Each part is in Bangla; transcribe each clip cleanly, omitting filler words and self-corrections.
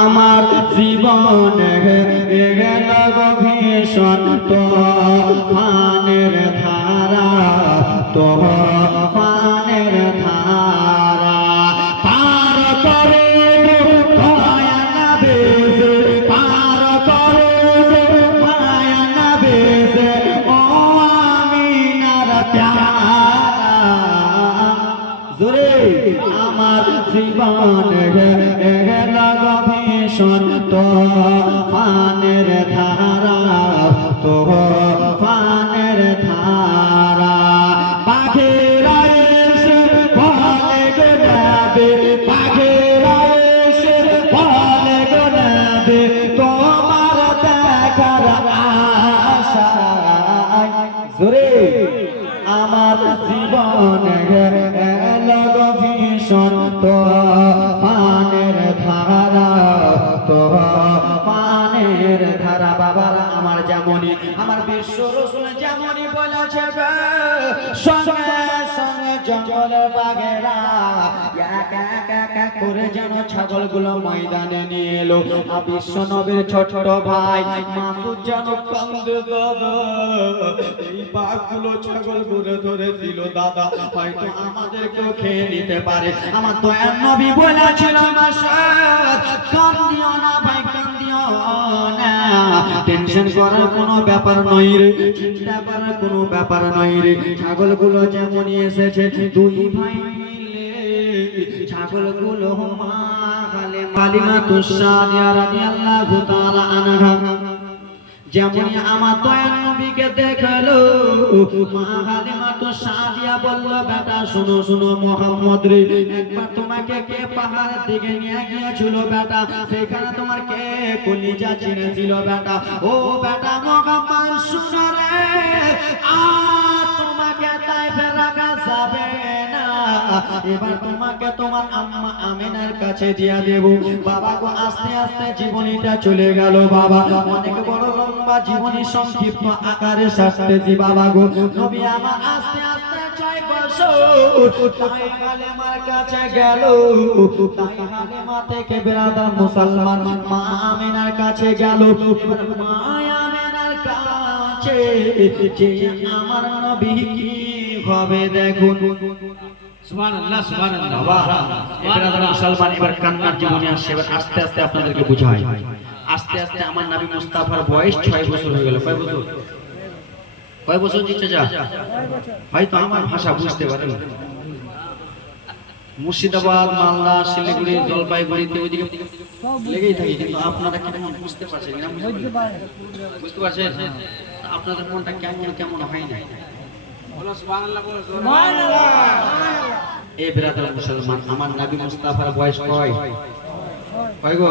আমার জীবনে গেল ভীষণ তুফানের ধারা, তুফানের ধারা পার করে মায়া নবী, পার করে মায়া নবী, ও আমিনার প্যারা। জোরে আমার জীবনে গেল ভীষণ তুফানের ধারা, তুফানের ধারা পাখিরা এসে বলে গো নবী, পাখিরা এসে বলে গো নবী, তোমার দেখার আশায়। জোরে আমার জীবনে গেল ভীষণ তুফানের ধারা, তুফানের ধারা। বাবারা আমার যেমনই আমার বিশ্ব রাসূল যেমনই বলেছে, সঙ্গে সঙ্গে জঙ্গল বাঘেরা এক এক এক করে যেন ছাগলগুলো ময়দানে নিয়ে এলো। বিশ্ব নবীর ছোট ভাই মাসুদ যেন কান্দে, দাদা এই বাঘগুলো ছাগলগুলো ধরেছিল দাদা, হয়তো আমাদেরকেও খেয়ে নিতে পারে। আমার দয়ার নবী বলেছিল, মাসুদ কান্দিও না ভাই, কান্দিও না, টেনশন করার কোনো ব্যাপার নয় রে, চিন্তা করার কোনো ব্যাপার নয় রে। ছাগলগুলো যেমনই এসেছে দুই ভাই মিলে ছাগলগুলো মা হালিমাতুস সাদিয়া রাদিয়াল্লাহু তাআলা আনহা যেমনই আমার দয়ার নবীকে দেখলো, মা হালিমাতুস সাদিয়া বলল, বেটা শুনো শুনো মুহাম্মদ রে, একবার তোমাকে কে পাহাড়ের দিকে নিয়ে গিয়েছিল বেটা, সেখানে তোমার কে কলিজা ছিঁড়েছিল বেটা। ও বেটা মুহাম্মদ শুনো রে, আর তোমাকে তাইফে রাখা যাবে না, এবার তোমাকে তোমার আম্মা আমিনার কাছে দিয়া দেব। বাবা গো আস্তে আস্তে জীবনীটা চলে গেল বাবা, অনেক বড় লম্বা জীবনী সংক্ষিপ্ত আকারে সাজতেছি বাবা গো। নবী আমার আস্তে আস্তে 6 বছর তাই হালিমার কাছে গেল, তাই হালিমা থেকে বেরাদার মুসলমান মা আমিনার কাছে গেল। মা আমিনার কাছে যে আমার নবী কি হবে দেখুন। সুবহানাল্লাহ, সুবহানাল্লাহ। বাবা বেরাদার মুসলমান এবার কান্নার জীবনী আসছে, এবার আস্তে আস্তে আপনাদেরকে বুঝাই। আস্তে আস্তে আমার নবী মুস্তাফার বয়স 6 বছর হয়ে গেল। কয় বছর? কয় বছর দিচ্ছে যা? হয়তো আমার ভাষা বুঝতে পারেন, মুর্শিদাবাদ, মালদা, শিলিগুড়ি, জলপাইগুড়িতে ওইদিকে লেগেই থাকি, কিন্তু আপনারা কেমন বুঝতে পারছেন না? বুঝতে পারছেন আপনাদের মনটা কেমন কেমন হয় না? বলো সুবহানাল্লাহ, বলো সুবহানাল্লাহ। এই বেরাদার মুসলমান আমার নবী মুস্তাফার বয়স কয়? কয় গো?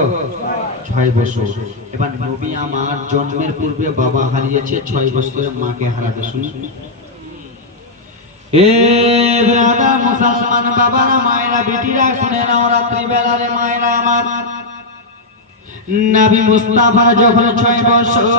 6 বছর। এবার নবী আমার জন্মের পূর্বে বাবা হারিয়েছে, 6 বছরে মাকে হারাতে শুনি। এ ব্রাদার মুসলমান বাবারা, মায়েরা, বেটিরা শুনে নাও, রাত্রি বেলারে মায়েরা আমার, নবী মুস্তাফার যখন 6 বছর